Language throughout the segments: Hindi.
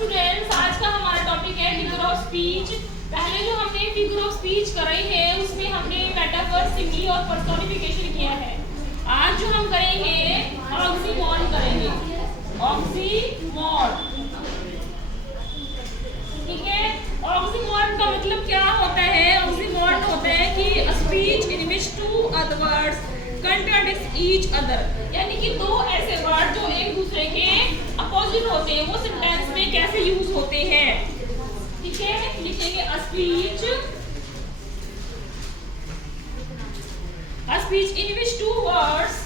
स्टूडेंट्स, आज का हमारा टॉपिक है फिगर ऑफ स्पीच। पहले जो हमने फिगर ऑफ स्पीच कराई है उसमें हमने मेटाफर, सिमिली और पर्सोनिफिकेशन किया है। आज जो हम करेंगे ऑक्सीमोरन करेंगे, ऑक्सीमोरन। ठीक है, ऑक्सीमोरन का मतलब क्या होता है? ऑक्सीमोरन होता है कि speech in which two other words contradict each other, यानी कि दो ऐसे वर्ड जो एक दूसरे के अपोजिट होते हैं वो सेंटेंस में कैसे यूज होते हैं। ठीक है, लिखेंगे a speech in which two words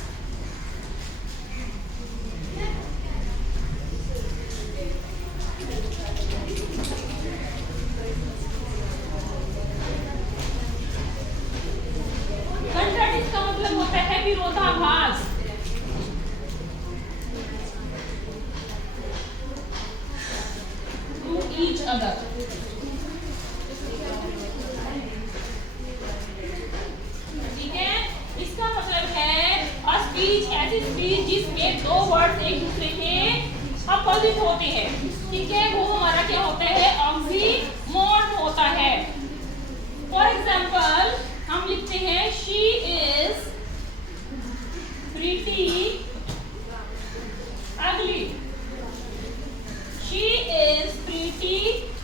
contradict का मतलब होता है विरोधाभास। टू ईच अदर, ठीक है। इसका मतलब है स्पीच, ऐसी स्पीच जिसमें दो वर्ड्स एक दूसरे के अपोजिट होते हैं। ठीक है, वो हमारा क्या होता है? ऑक्सीमोरन होता है। फॉर एग्जाम्पल हम लिखते हैं शी इज प्रीटी अगली, शी इज प्रीटी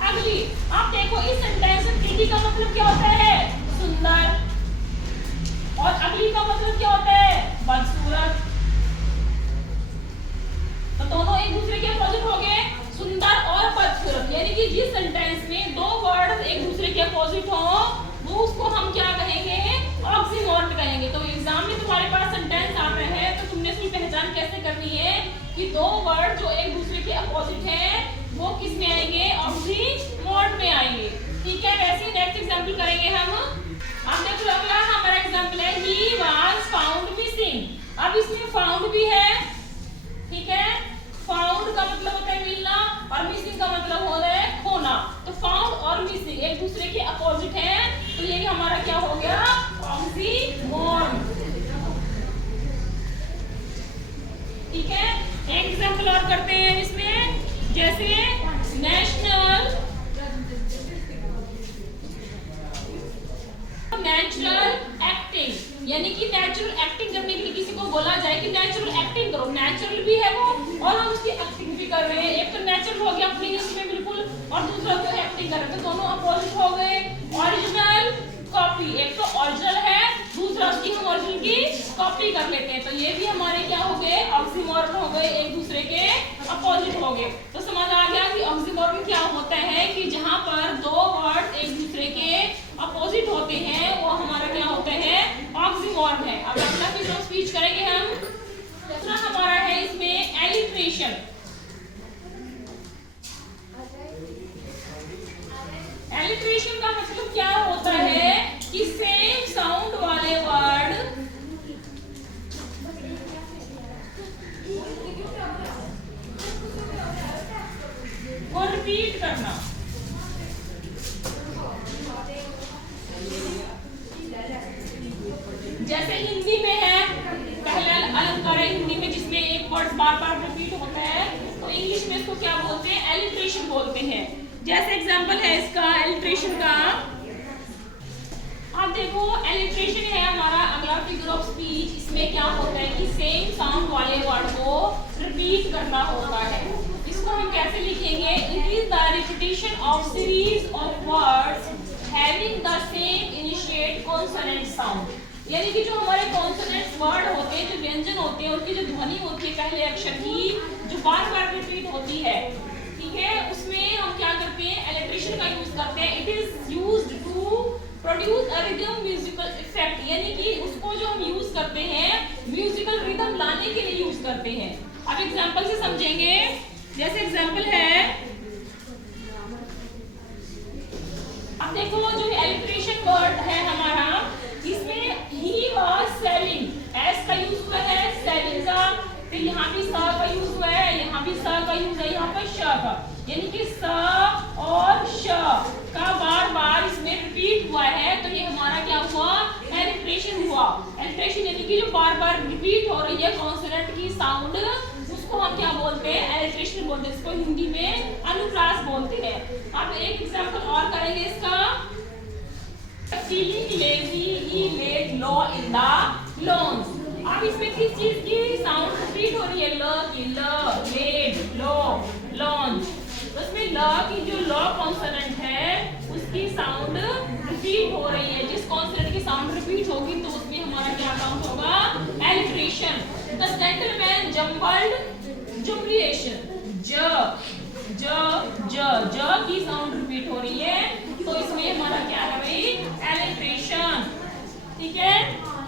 अगली। आप देखो इस सेंटेंस में प्रीटी का मतलब क्या होता है? सुंदर, और अगली का मतलब क्या होता है? बदसूरत। तो दोनों एक दूसरे के अपोजिट हो गए, सुंदर और बदसूरत। यानी कि जिस सेंटेंस में दो वर्ड एक दूसरे के अपोजिट हो वो उसको हम क्या कहेंगे? ऑक्सीमोरन कहेंगे। तो एग्जाम में तुम्हारे पास सेंटेंस आता है तो तुमने उसकी पहचान कैसे करनी है कि दो वर्ड जो एक दूसरे के अपोजिट हैं वो किस में आएंगे? ऑक्सीमोरन में आएंगे। ठीक है, वैसे नेक्स्ट एग्जांपल करेंगे हम। अब देखो अगला हमारा एग्जांपल है he was found missing। अब इसमें फाउंड भी है। ठीक है, फाउंड का मतलब होता है मिलना और मिसिंग का मतलब होता है खोना। तो फाउंड और मिसिंग एक दूसरे के अपोजिट हैं, तो ये हमारा क्या हो गया? ऑक्सीमोरन। ठीक है, एक एग्जांपल और करते हैं इसमें, जैसे नेशनल नेचुरल एक्टिंग, यानी कि नेचुरल एक्टिंग करने के लिए किसी को बोला जाए कि नेचुरल एक्टिंग करो। नेचुरल भी है वो और हम उसकी एक्टिंग भी कर रहे हैं। एक तो नेचुरल हो गया अपनी इसमें बिल्कुल, और दूसरा तो एक्टिंग कर रहे हैं, तो दोनों अपोजिट हो गए। ओरिजिनल, कॉपी, एक तो ओरिजिनल है, दूसरा उसकी हम ओरिजिनल की कॉपी कर लेते हैं। तो ये भी हमारे क्या हो गए? ऑक्सीमोरन हो गए, एक दूसरे के अपोजिट हो गए। तो समझ आ गया कि ऑक्सीमोरन क्या होता है कि जहां पर दो वर्ड एक दूसरे के अपोजिट होते हैं वो हमारा क्या होता है? ऑक्सीमोरन है। अब अगला फिगर ऑफ स्पीच करेंगे हम। दूसरा हमारा है इसमें एलिट्रेशन। एलिट्रेशन का मतलब क्या होता है कि सेम साउंड वाले वर्ड को रिपीट करना। जैसे हिंदी में है, पहला अलंकार है हिंदी में जिसमें एक वर्ड बार बार रिपीट होता है, तो इंग्लिश में इसको क्या बोलते हैं? एलिट्रेशन बोलते हैं। जैसे एग्जांपल है इसका एलिट्रेशन का। अब देखो एलिट्रेशन है हमारा अगला फिगर ऑफ स्पीच। इसमें क्या होता है कि सेम साउंड वाले वर्ड को रिपीट करना होता है। इसको हम कैसे लिखेंगे? It is the repetition of series of words having the same initiate consonant sound, यानी कि जो हमारे कॉन्सोनेंट्स वर्ड होते हैं, जो व्यंजन होते हैं, उनकी जो ध्वनि होती है पहले अक्षर की, जो बार बार रिपीट होती है। ठीक है, उसमें हम क्या करते हैं? एलिट्रेशन का यूज करते हैं। It is used to produce a rhythm musical effect, यानी कि उसको जो हम यूज करते हैं म्यूजिकल रिदम लाने के लिए यूज करते हैं। अब एग्जांपल से समझेंगे। जैसे एग्जांपल है, अब देखो जो एलिट्रेशन वर्ड है हमारा, इसमें he was selling, s का यूज हुआ है, selling का, फिर यहाँ भी स का यूज हुआ है, यहाँ भी स का यूज है, यहाँ पर श का, यानी कि स और श का बार बार इसमें रिपीट हुआ है। तो ये हमारा क्या हुआ? एलिट्रेशन हुआ। एलिट्रेशन यानी कि जो बार बार रिपीट हो रही है कॉन्सोनेंट की साउंड, उसको हम क्या बोलते हैं? एलिट्रेशन बोलते हैं। इसको हिंदी में अनुप्रास बोलते हैं। अब एक एग्जांपल और करेंगे इसका। Feeling lazy he laid low in the lawns. अब इसमें किस चीज की साउंड रिपीट हो रही है? ल की, ल, लेड, लॉ, लॉन्च। उसमें ल की जो लॉ कॉन्सोनेंट है उसकी साउंड रिपीट हो रही है। जिस कॉन्सोनेंट की साउंड रिपीट होगी तो उसमें हमारा क्या काउंट होगा? Alliteration. The gentleman jumbled jubilation. ज की साउंड रिपीट हो रही है तो इसमें हमारा क्या है भाई? एलिट्रेशन। ठीक है।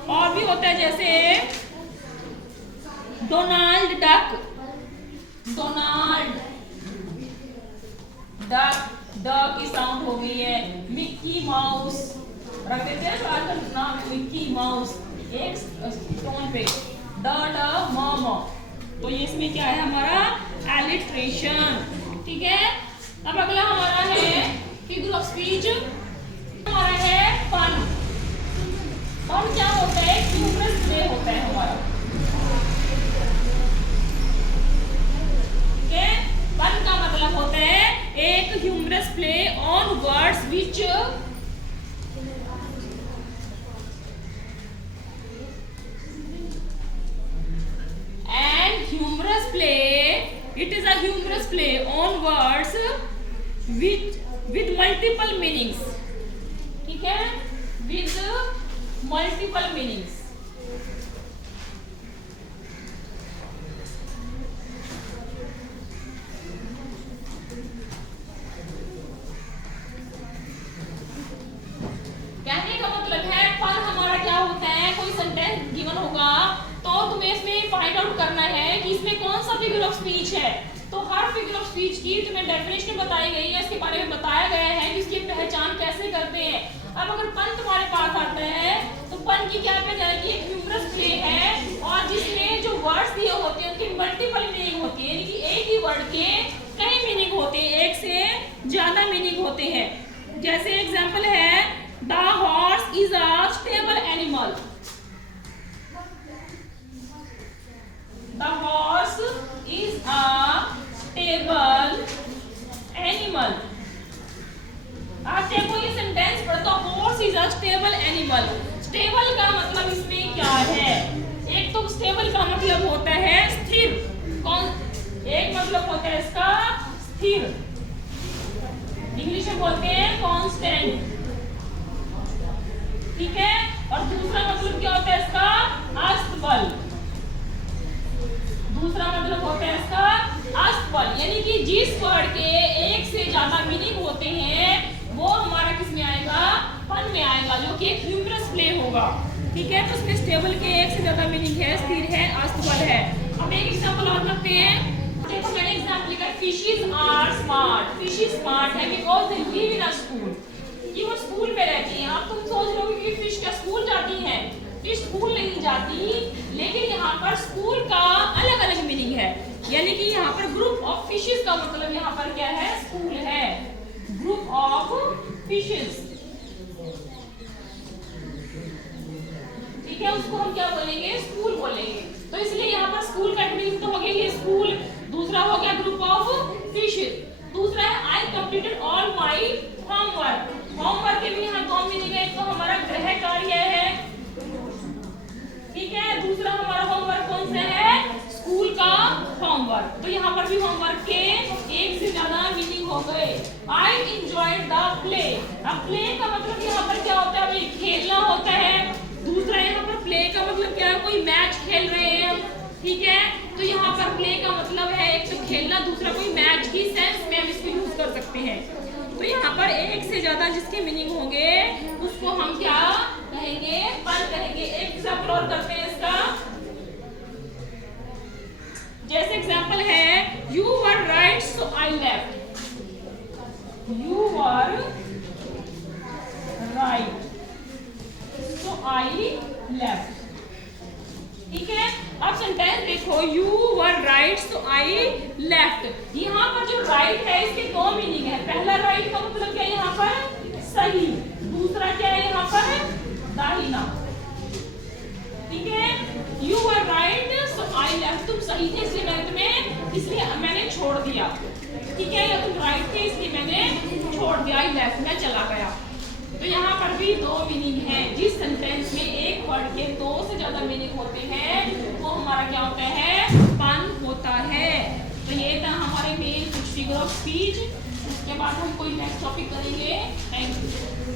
और भी होता है जैसे डोनाल्ड डक, डोनाल्ड डक, ड की साउंड हो गई है। मिक्की माउस रख देते हैं आजकल नाम मिक्की माउस एक टोन पे, ड ड म म। तो ये इसमें क्या है हमारा? एलिट्रेशन। ठीक है। अब अगला हमारा है फिगर ऑफ स्पीच। हमारा है पन। पन क्या होता है? ह्यूमरस प्ले होता है हमारा। ठीक है। पन का मतलब होता है एक humorous play on words which and humorous play, it is a humorous play on words with multiple meanings. ठीक है। with multiple meanings। कहने का मतलब है पर हमारा क्या होता है? कोई सेंटेंस गिवन होगा तो तुम्हें इसमें फाइंड आउट करना है कि इसमें कौन सा फिगर ऑफ स्पीच है। तो हर फिगर ऑफ स्पीच की तुम्हें डेफिनेशन बताई गई है, इसके बारे में बताया गया है कि इसकी पहचान कैसे करते हैं। अब अगर पन तुम्हारे पास आता है तो पन की क्या पहचान है? एक ह्यूमरस प्ले है और जिसमें जो वर्ड्स दिए होते हैं उनकी मल्टीपल मीनिंग होती है, यानी कि एक ही वर्ड के कई मीनिंग होते हैं, एक से ज्यादा मीनिंग होते हैं। जैसे एग्जाम्पल है the horse is a stable animal. The horse is a stable animal। आप देखो ये सेंटेंस पढ़ो तो horse is a stable animal। Stable का मतलब इसमें क्या है? एक तो स्टेबल का मतलब होता है स्थिर। कौन? एक मतलब होता है इसका स्थिर, इंग्लिश में बोलते हैं कांस्टेंट। ठीक है। और दूसरा मतलब क्या होता है इसका? अस्तबल। दूसरा मतलब होता है इसका अस्तबल, यानी कि जिस वर्ड के एक से ज्यादा मीनिंग होते हैं वो हमारा किस में आएगा? पन में आएगा, जो कि एक ह्यूमरस प्ले होगा। ठीक है। तो इसमें स्टेबल के एक से ज्यादा मीनिंग है, स्थिर है, अस्तबल है। अब एक एग्जांपल और करते हैं। देखो मैंने एग्जांपल लिखा है fishes are smart. Fishes smart है because they live in a school. ये वो स्कूल में रहती हैं। अब तुम सोच रहे हो कि फिश क्या स्कूल जाती हैं? फिश स्कूल नहीं जाती, लेकिन यहाँ पर स्कूल का अलग अलग मीनिंग है, यानी कि यहाँ पर ग्रुप ऑफ फिशेस का मतलब यहाँ पर क्या है? स्कूल है, ग्रुप ऑफ फिशेस। ठीक है। उसको हम क्या बोलेंगे? स्कूल बोलेंगे। तो इसलिए यहाँ पर स्कूल का मीनिंग तो हो गया ये स्कूल, दूसरा हो गया ग्रुप ऑफ फिशेस, दूसरा है I completed all my homework. Homework के भी यहाँ दो मीनिंग है, एक तो हमारा गृह कार्य है। ठीक है। दूसरा हमारा होमवर्क कौन सा है? स्कूल का होमवर्क। तो यहाँ पर भी होमवर्क के एक से ज्यादा मीनिंग हो गए। I enjoyed the play. अब प्ले का मतलब यहाँ पर क्या होता है? भाई खेलना होता है। दूसरा यहाँ पर प्ले का मतलब क्या है? कोई मैच खेल रहे हैं। ठीक है। तो यहाँ पर प्ले का मतलब है एक तो खेलना, दूसरा कोई मैच की सेंस में हम इसको यूज कर सकते हैं। तो यहाँ पर एक से ज्यादा जिसके मीनिंग होंगे उसको हम क्या कहेंगे? पन कहेंगे। एक एग्जांपल और करते हैं इसका। जैसे एग्जांपल है you were right so I left. You were right so I left. ठीक है। अब सेंटेंस देखो you were right so I left. यहाँ पर जो राइट है इसके दो मीनिंग है। पहला राइट का मतलब क्या है? यहाँ पर सही। दूसरा क्या है? यहाँ पर दाहिना। ठीक है। You were right so I left. तुम सही थे इसलिए मैंने छोड़ दिया। ठीक है। या तुम राइट थे इसलिए भाग गया, लेफ्ट में चला गया। तो यहाँ पर भी दो मीनिंग है। जिस सेंटेंस में एक वर्ड के दो से ज्यादा मीनिंग होते हैं वो हमारा क्या होता है, पन होता है। तो ये था हमारे मेन फिगर ऑफ स्पीच। उसके बाद हम कोई नेक्स्ट टॉपिक करेंगे। Thank you.